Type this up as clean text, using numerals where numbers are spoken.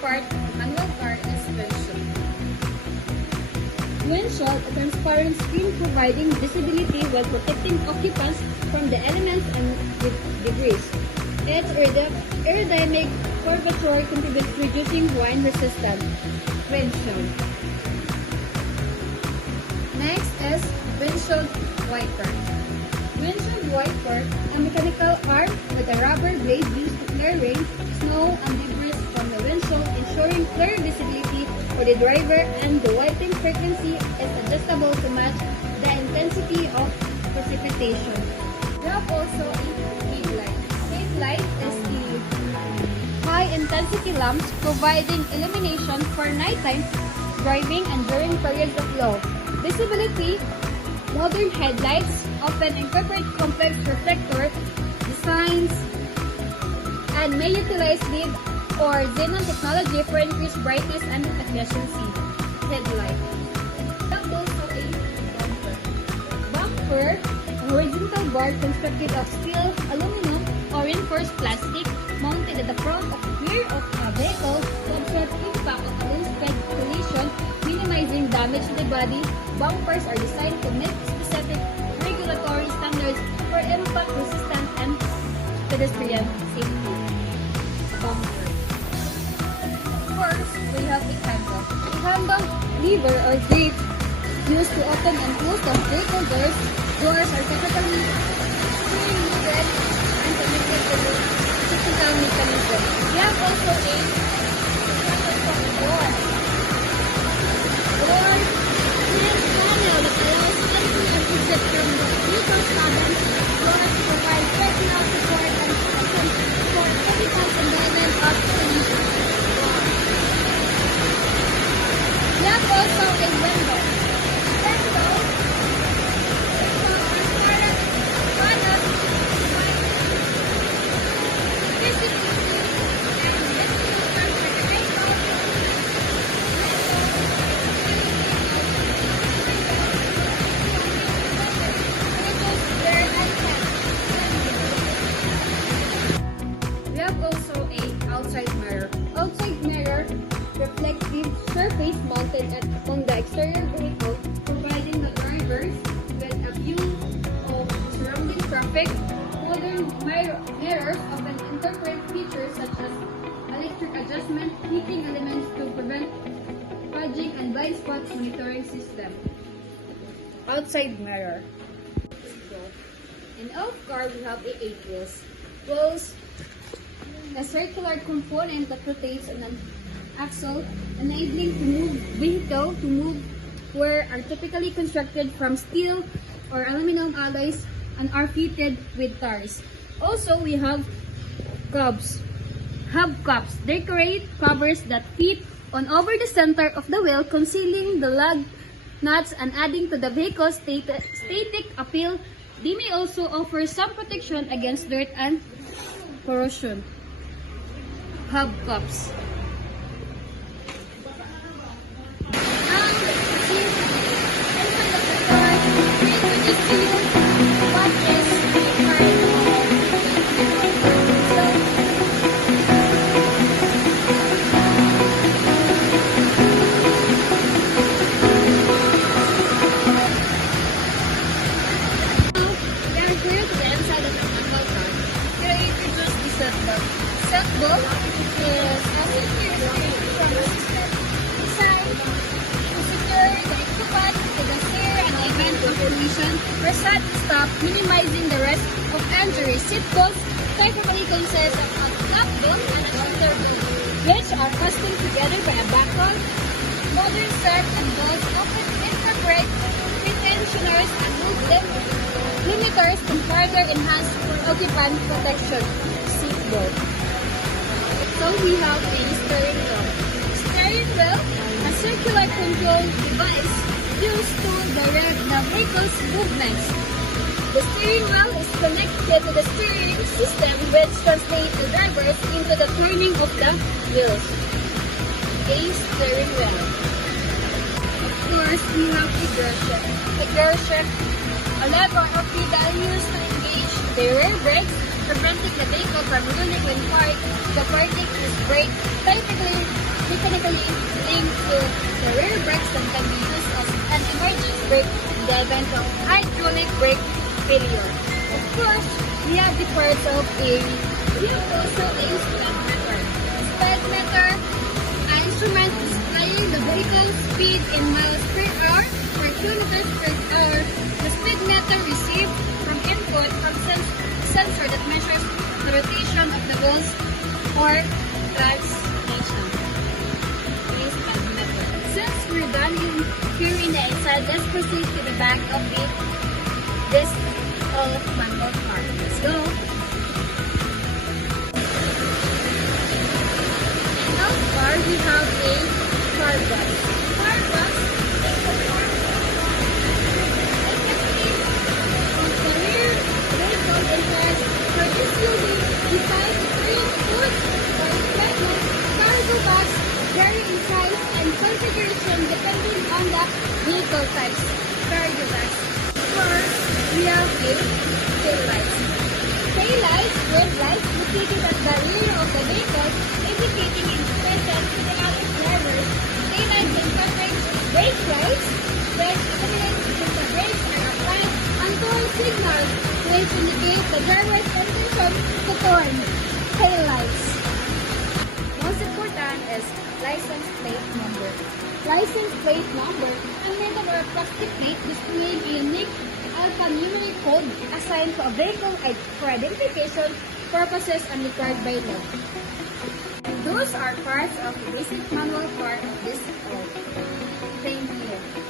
part of a manual car is windshield. Windshield, a transparent screen providing visibility while protecting occupants from the elements and debris. Its aerodynamic curvature contributes to reducing wind resistance. Windshield. Next is windshield wiper. Windshield wiper, a mechanical arm with a rubber blade used to clear rain, snow, and debris from the windshield, ensuring clear visibility for the driver, and the wiping frequency is adjustable to match the intensity of precipitation. We have also a headlight. Headlight is the high-intensity lamps providing illumination for nighttime driving and during periods of low visibility. Modern headlights often incorporate complex reflector designs and may utilize LED or xenon technology for increased brightness and efficiency. Headlight. We have also a bumper. Bumper, a horizontal bar constructed of steel, aluminum, or reinforced plastic mounted at the front of the rear of a vehicle to absorb impact of a low-speed collision, minimizing damage to the body. Bumpers are designed to meet specific regulatory standards for impact resistance and pedestrian safety. Bumper. First, we have a handle. A handle lever or grip used to open and close the vehicle doors. Doors are typically screw-loaded and connected to the physical mechanism. We have also a door. Door is a panel that allows entry and exit from the vehicle's cabin. Doors provide personal support and protection for physical environment of the vehicle. We have also a window. Window we have also a outside mirror. Outside mirror reflective surface mounted on the exterior vehicle, providing the drivers with a view of surrounding traffic. Modern mirrors often incorporate features such as electric adjustment, heating elements to prevent fudging, and blind spot monitoring system. Outside mirror. In our car, we have a 8 wheels. Wheels, a circular component that rotates on an axle, enabling vehicle to move, are typically constructed from steel or aluminum alloys and are fitted with tires. Also, we have hubcaps. They create covers that fit on over the center of the wheel, concealing the lug nuts and adding to the vehicle's static appeal. They may also offer some protection against dirt and corrosion. Hubcaps. Setbolt is a secure screen from the system designed to secure the occupant to the steer and the event of collision. Press stop, minimizing the risk of injury. Seatbelts typically consist of a top bolt and a shoulder bolt, which are fastened together by a buckle. Modern straps and bolts often incorporate retentioners and limiters to further enhance occupant protection. Seatbelt. So we have a steering wheel. Steering wheel, a circular control device used to direct the vehicle's movements. The steering wheel is connected to the steering system, which translates the drivers into the turning of the wheels. A steering wheel. Of course, we have a gear shift. A gear shift, a lever or pedal used to engage the rear brakes preventing the vehicle from ruining when parked. The parking is brake typically mechanically linked to the rear brakes that can be used as an emergency brake in the event of hydraulic brake failure. Of course, we have the parts of a also a speedometer. Speedometer, an instrument displaying the vehicle's speed in miles per hour or kilometers per hour. The speedometer received from input from sensor that measures the rotation of the wheels or transmission. Is speedometer. Since we're done here in the inside, let's proceed to the back of this manual car. Let's go. How far we have a car bus. Car bus is a car on the rear vehicle entrance for including besides three foot or pregnant cargo box vary in size and configuration depending on the vehicle type. Cargo box. First, we have a tail lights. Tail lights, red lights located at the rear of the vehicle, indicating indication to the other drivers. Tail lights incorporate brake lights, which illuminate when the brakes are applied and turn signals, which indicate the driver's intention to turn. Tail lights. Most important is license plate number. License plate number, a metal or plastic plate displaying a unique alphanumeric code assigned to a vehicle for identification purposes and required by law. Those are parts of the basic manual part of this code. Thank you.